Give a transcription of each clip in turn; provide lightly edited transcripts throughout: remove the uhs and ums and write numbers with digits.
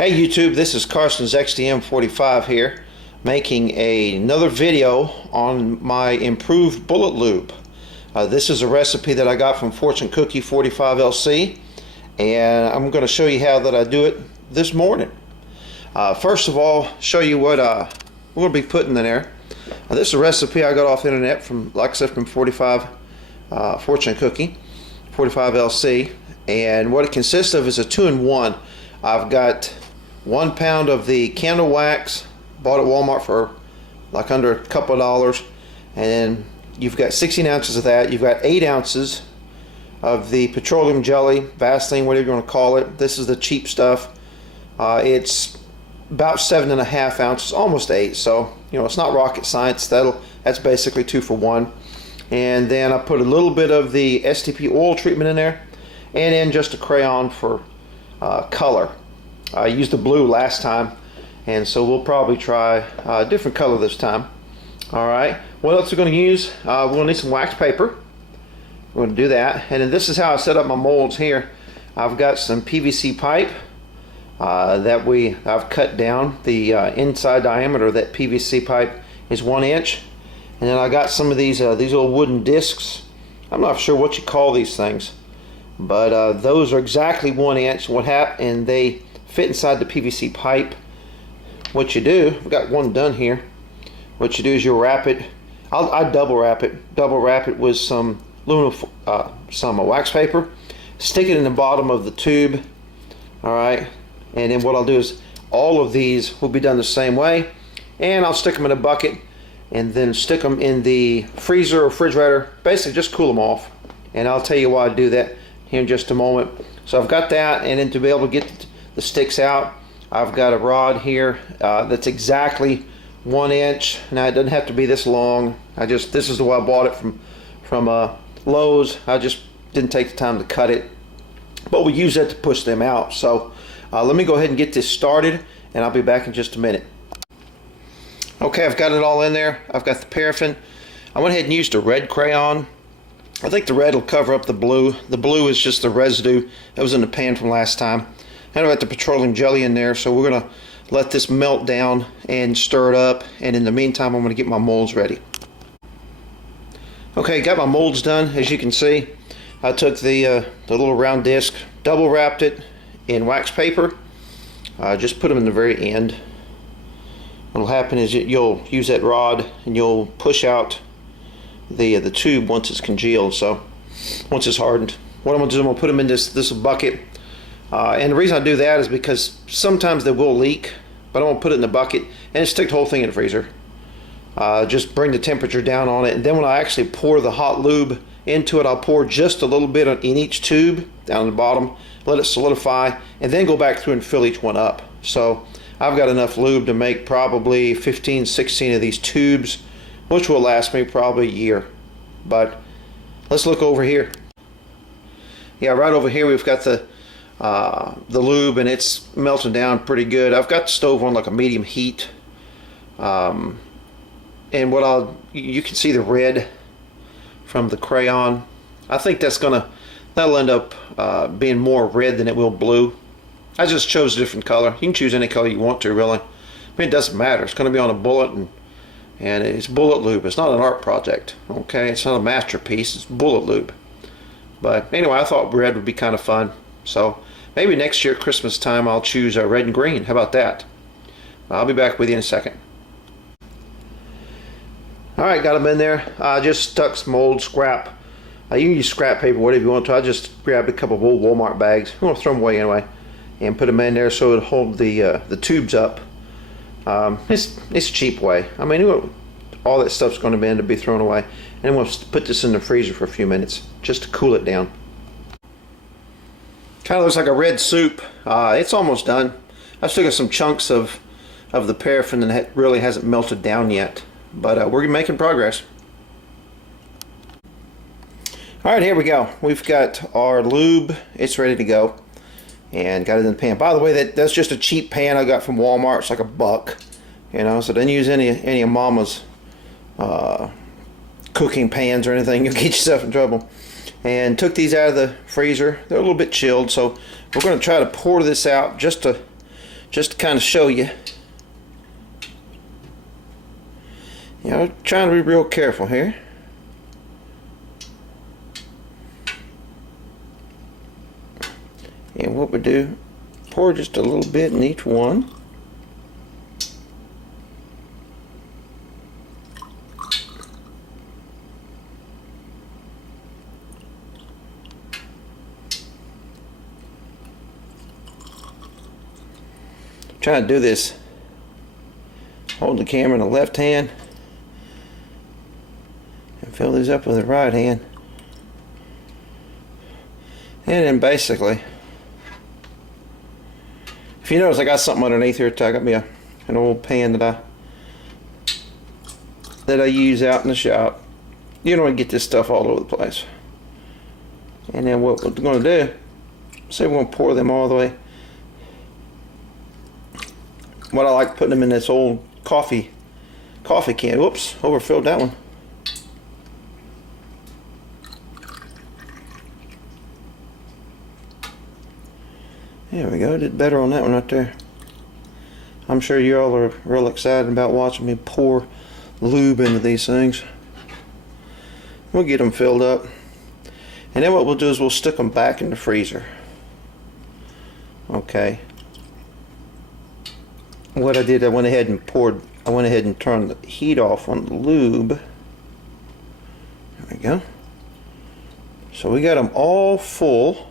Hey YouTube, this is Carson's XDM45 here, making another video on my improved bullet lube. This is a recipe that I got from Fortune Cookie 45LC, and I'm going to show you how that I do it this morning. First of all, show you what we're going to be putting in there. This is a recipe I got off the internet from, like I said, from Fortune Cookie 45LC, and what it consists of is a 2-in-1. I've got 1 pound of the candle wax, bought at Walmart for like under a couple of dollars, and then you've got 16 ounces of that. You've got 8 ounces of the petroleum jelly, Vaseline, whatever you want to call it. This is the cheap stuff. It's about 7.5 ounces, almost 8. So it's not rocket science. That's basically 2 for 1. And then I put a little bit of the STP oil treatment in there, and then just a crayon for color. I used the blue last time, and so we'll probably try a different color this time. Alright, what else we're going to use? We're going to need some wax paper. We're going to do that. And then this is how I set up my molds here. I've got some PVC pipe I've cut down. The inside diameter of that PVC pipe is 1 inch. And then I got some of these little wooden discs. I'm not sure what you call these things, but those are exactly 1 inch. And they fit inside the PVC pipe. What you do, I've got one done here. What you do is you'll wrap it. I double wrap it. Double wrap it with some wax paper. Stick it in the bottom of the tube. All right, and then what I'll do is all of these will be done the same way, and I'll stick them in a bucket and then stick them in the freezer or refrigerator. Basically, just cool them off. And I'll tell you why I do that here in just a moment. So I've got that, and then to be able to get the sticks out, I've got a rod here that's exactly 1 inch. Now it doesn't have to be this long. This is the way I bought it from Lowe's. I just didn't take the time to cut it, but we use that to push them out. So let me go ahead and get this started, and I'll be back in just a minute. Okay, I've got it all in there. I've got the paraffin. I went ahead and used a red crayon. I think the red will cover up the blue. The blue is just the residue that was in the pan from last time. And I've got the petroleum jelly in there, so we're going to let this melt down and stir it up, and in the meantime I'm going to get my molds ready. Okay, got my molds done. As you can see, I took the little round disc, double wrapped it in wax paper, just put them in the very end. What'll happen is you'll use that rod and you'll push out the tube once it's congealed. So once it's hardened, what I'm going to do is I'm going to put them in this bucket. And the reason I do that is because sometimes they will leak, but I won't put it in the bucket and stick the whole thing in the freezer. Just bring the temperature down on it, and then when I actually pour the hot lube into it, I'll pour just a little bit in each tube down the bottom, let it solidify, and then go back through and fill each one up. So I've got enough lube to make probably 15, 16 of these tubes, which will last me probably a year. But let's look over here. Yeah, right over here we've got the lube, and it's melting down pretty good. I've got the stove on like a medium heat, and you can see the red from the crayon. I think that'll end up being more red than it will blue. I just chose a different color. You can choose any color you want to, really. I mean, it doesn't matter. It's going to be on a bullet, and it's bullet lube. It's not an art project, okay? It's not a masterpiece. It's bullet lube. But anyway, I thought red would be kind of fun. So maybe next year, Christmas time, I'll choose red and green. How about that? I'll be back with you in a second. Alright, got them in there. I just stuck some old scrap. You can use scrap paper, whatever you want to. I just grabbed a couple of old Walmart bags. I'm going to throw them away anyway, and put them in there so it'll hold the tubes up. It's a cheap way. I mean, all that stuff's going to end up being thrown away. And we'll put this in the freezer for a few minutes just to cool it down. Kind of looks like a red soup. It's almost done. I still got some chunks of the paraffin that really hasn't melted down yet, but we're making progress. Alright, here we go. We've got our lube. It's ready to go, and got it in the pan. By the way, that's just a cheap pan I got from Walmart. It's like $1, so don't use any of Mama's cooking pans or anything. You'll get yourself in trouble. And took these out of the freezer. They're a little bit chilled, so we're going to try to pour this out just to just to kind of show you. You know, trying to be real careful here. And what we do, pour just a little bit in each one. Trying to do this, hold the camera in the left hand and fill these up with the right hand, and then basically, if you notice, I got something underneath here. I got me an old pan that I use out in the shop. You don't want to get this stuff all over the place. And then what we're going to do, say we're going to pour them all the way. What I like putting them in this old coffee can. Whoops, overfilled that one. There we go, did better on that one right there. I'm sure you all are real excited about watching me pour lube into these things. We'll get them filled up. And then what we'll do is we'll stick them back in the freezer. Okay. What I did, I went ahead and turned the heat off on the lube. There we go. So we got them all full.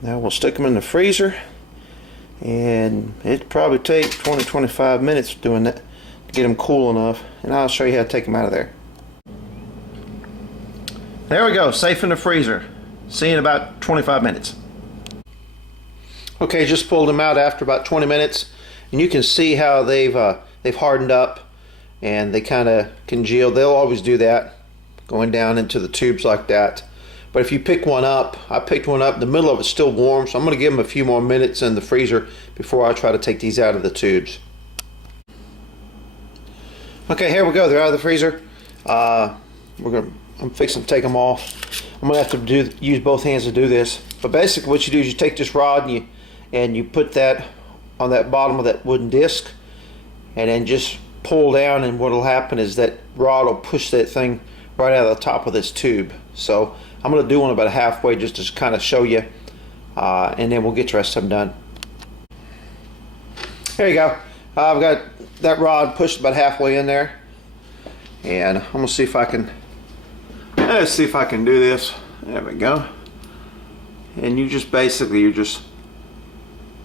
Now we'll stick them in the freezer, and it'd probably take 20-25 minutes doing that to get them cool enough, and I'll show you how to take them out of there. There we go, safe in the freezer. See you in about 25 minutes. Okay, just pulled them out after about 20 minutes, and you can see how they've hardened up and they kind of congealed. They'll always do that, going down into the tubes like that. But if you pick one up, I picked one up, the middle of it's still warm, so I'm going to give them a few more minutes in the freezer before I try to take these out of the tubes. Okay, here we go. They're out of the freezer. I'm fixing to take them off. I'm going to have to use both hands to do this. But basically what you do is you take this rod and you put that on that bottom of that wooden disc, and then just pull down, and what will happen is that rod will push that thing right out of the top of this tube. So I'm going to do one about halfway just to kind of show you, and then we'll get the rest of them done. There you go. I've got that rod pushed about halfway in there, and I'm going to see if I can, let's see if I can do this. There we go. And you just basically, you're just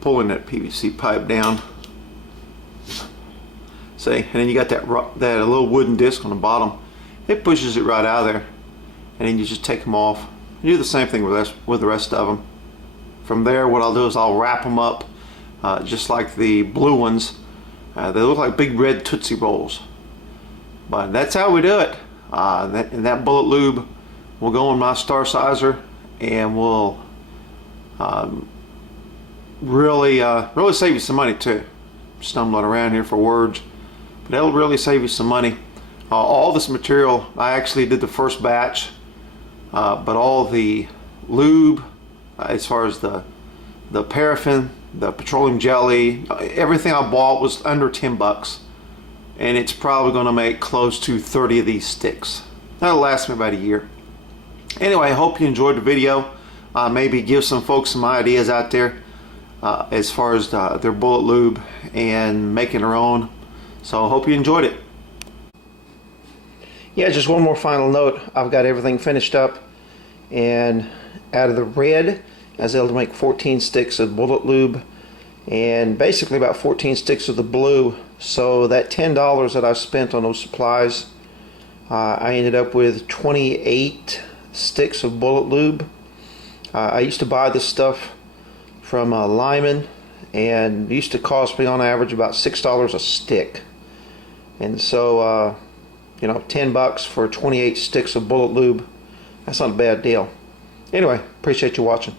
pulling that PVC pipe down. See, and then you got that little wooden disc on the bottom. It pushes it right out of there, and then you just take them off. You do the same thing with the rest of them. From there, what I'll do is I'll wrap them up just like the blue ones. They look like big red Tootsie Rolls, but that's how we do it. And that bullet lube will go in my Star Sizer, and will really save you some money too. Stumbling around here for words, but that'll really save you some money. All this material, I actually did the first batch, but all the lube, as far as the paraffin, the petroleum jelly, everything I bought was under 10 bucks, and it's probably going to make close to 30 of these sticks. That'll last me about a year. Anyway, I hope you enjoyed the video. Maybe give some folks some ideas out there as far as their bullet lube and making their own. So I hope you enjoyed it. Yeah, just one more final note. I've got everything finished up, and out of the red I was able to make 14 sticks of bullet lube and basically about 14 sticks of the blue. So that $10 that I spent on those supplies, I ended up with 28 sticks of bullet lube. I used to buy this stuff from Lyman, and it used to cost me on average about $6 a stick. And so you know, 10 bucks for 28 sticks of bullet lube, that's not a bad deal. Anyway, appreciate you watching.